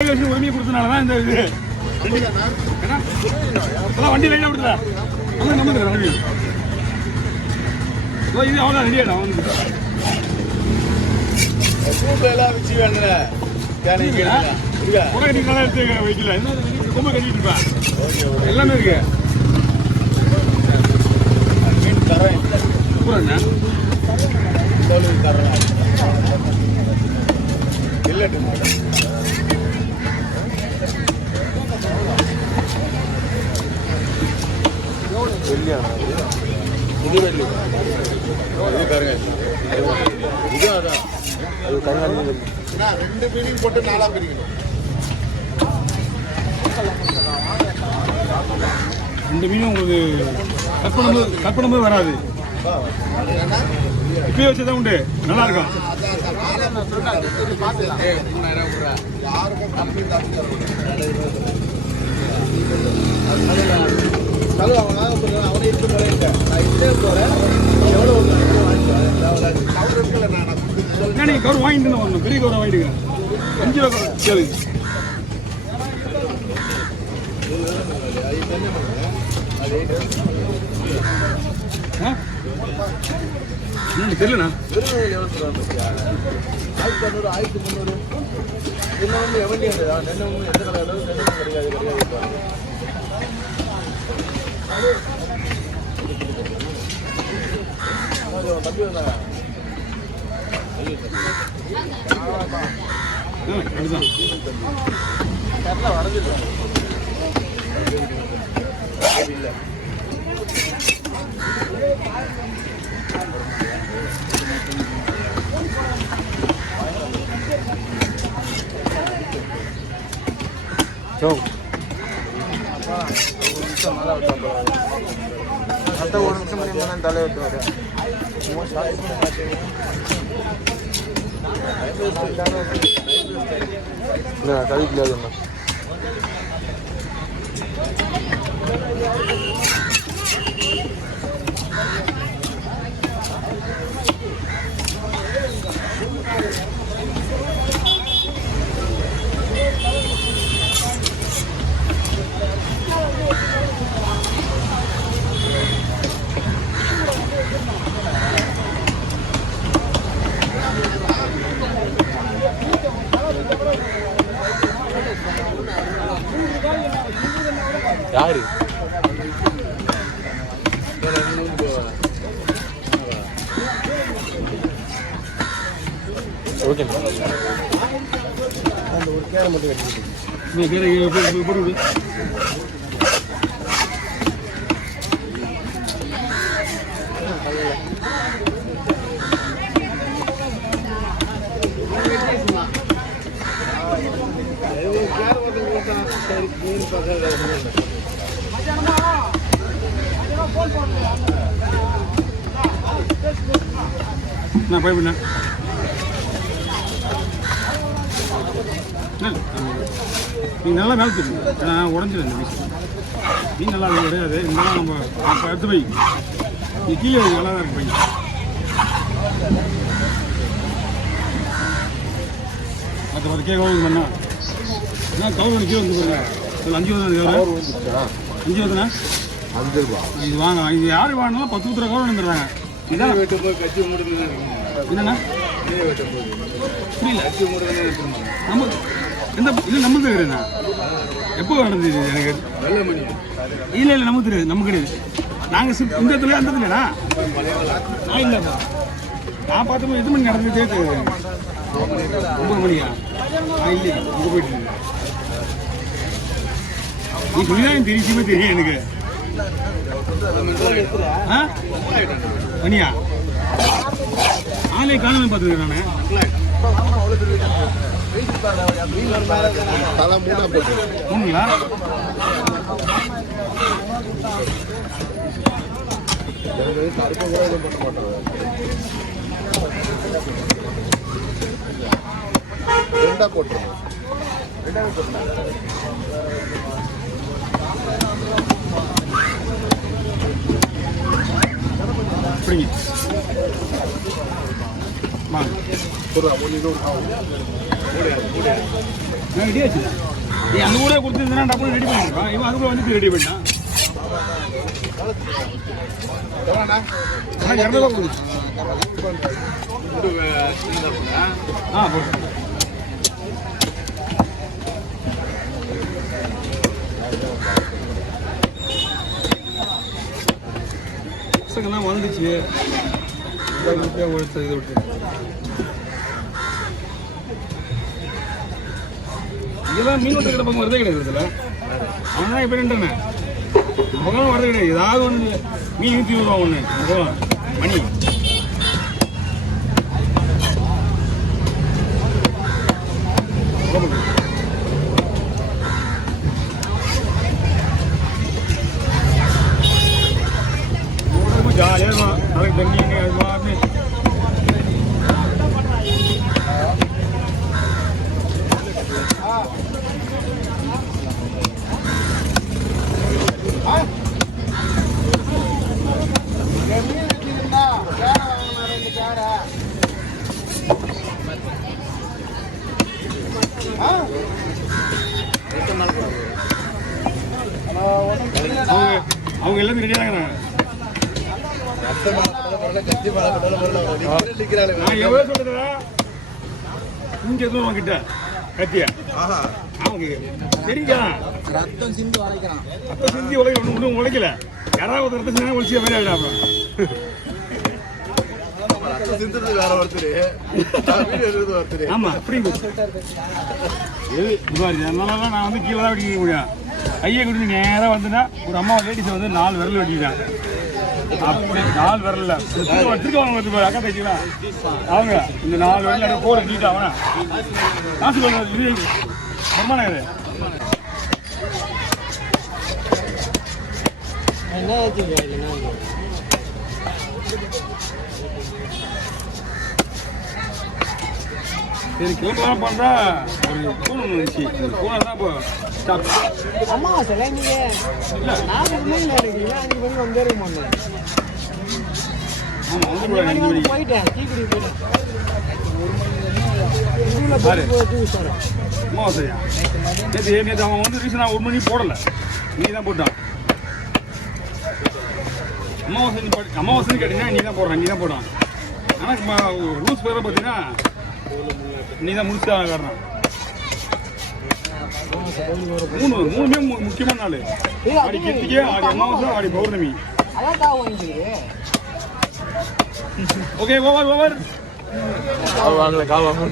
உரிமையை கொடுத்தனாலதான் இந்த இது வண்டி லைனா விடுதா நம்ம வண்டி இது அவ்வளோ ரெடியாடா வந்து வச்சு வேணுல கட்டிக்கலாம் எடுத்து வைக்கல ரொம்ப கட்டிட்டு இருப்பேன் எல்லாமே இருக்கு தரேன் தரேன் இல்லட்டு இது வெள்ளி இது பாருங்க இது அதான் அது கருங்காலி ரெண்டு மீனிங் போட்டு 4 பிரிக்கணும் ரெண்டு மீனும் உங்களுக்கு கட் பண்ணும்போது வராது இப்பயே வச்சதான் உண்டு நல்லா இருக்கும் நீங்க கவர் வாங்கிட்டு வரணும் பெரிய கவரை வாங்கிடுங்க 5 ரூபா கேளு தெரியலண்ணா 1500 1300 இன்னும் எவண்டி எந்த கடையில் கிடையாது ஒரு நிமிஷம் தலை விட்டு வர கழிக்கல யாரு ஓகே அந்த ஒரு கேரை மட்டும் வெட்டிட்டு நீ கேரை போடு நான் போய் பண்ண நீ நல்லா வேலை தெரியும் நான் உடஞ்சிடும் இந்த பீஸ் நீ நல்லா அது கிடையாது இருந்தாலும் நம்ம இப்போ எடுத்து போய் நீ கீழே நல்லா தான் இருக்கு பையன் மற்ற கேட்க பண்ணா என்ன கவர் கீழே வந்து பாருங்க 5 வருதுண்ணா 5 ரூபா இது வாங்க இது யார் வாங்கினாலும் 10 ரூபா கவர் வந்துடுறாங்க இதான் என்னண்ணா புரியல நம்ம எந்த இல்லை நம்ம தெரியுதுண்ணா எப்போ நடந்தது எனக்கு இல்லை நமக்கு தெரியாது நமக்கு கிடையாது நாங்கள் இந்த இடத்துல அந்த இல்லைண்ணா இல்லைப்பா நான் பார்த்தப்போ 8 மணி நடந்ததே தெரியாது 9 மணியா இல்லை இங்கே போயிட்டு நீ சொல்லிதான் தெரியுமே தெரியும் எனக்கு மணியா ஆளே காணாம பார்த்துருக்கேன் மூணுங்களா போட்டுருங்க அப்படிங்க வாங்க நான் ரெடி ஆச்சு நீ அந்த ஊரே கொடுத்துருந்தா டப்பு ரெடி பண்ணிருப்பான் இவன் அதுக்குள்ள வந்து ரெடி பண்ணான் 200 ரூபா கொடுத்து போட்டு பசங்கெல்லாம் வந்துச்சு ஒருத்தர் இதை விட்டு இதெல்லாம் மீன் வந்த பக்கம் வரதே கிடையாது இதில் அவன் தான் இப்போ நின்றுனே பக்கம் வரதே கிடையாது ஏதாவது ஒன்று மீன் 120 ரூபா ஒன்று மணி ஜாலியாக இருக்கும் அதுக்கு தண்ணி அது மாதிரி அவங்க எல்லாமே ரெடியாக இருக்கிறாங்க எவ்வளோ சொல்றா இங்க எதுவும் கிட்ட கத்தியா தெரியுதா ரத்தம் சிந்தி உழைக்கிறான் ரத்தம் சிந்தி உழைக்க ஒன்றும் உழைக்கல யாராவது ஒரு ரத்தம் சிந்தி ஒழிச்சிய மாதிரி ஆகிடும் அப்புறம் ஆமா அப்படி அதனாலதான் நான் வந்து கீழே தான் வெட்டிக்க முடியும் கையை கொடுத்து நேரம் வந்துன்னா ஒரு அம்மா லேடிஸ் வந்து 4 விரல் வெட்டிக்கிட்டான் அப்படி 4 விரல்ல திருக்கவங்க அக்கா தைக்கலாம் அவங்க இந்த 4 விரல் போட நீட்டா அவனா காசு இது வருமானம் இது சரி கிளம்பலாம் பண்றா ஒரு பூனை வந்துச்சு பூனை தான் இப்போ அம்மா சார் நீங்க இல்ல நான் முன்னாடி இருக்கீங்க 5 மணி வந்தே இருக்க மாட்டேன் ஆமா வந்து போயிட்டேன் டீ குடி போயிட்டேன் அம்மா சரியா நேற்று அவன் வந்து ரீசன் 1 மணி போடல நீ தான் போட்டான் அமாவாசை கேட்டீங்கன்னா நீ தான் போடுறான் நீ தான் போடான் ஆனால் ரூல்ஸ் பேர பார்த்தீங்கன்னா நீ தான் முடிச்சுதான் காரணம் 3 முக்கியமான நாள் ஆடி கிருத்திகை ஆடி அமாவாசை ஆடி பௌர்ணமி ஓகே ஓவர் கால் வாங்க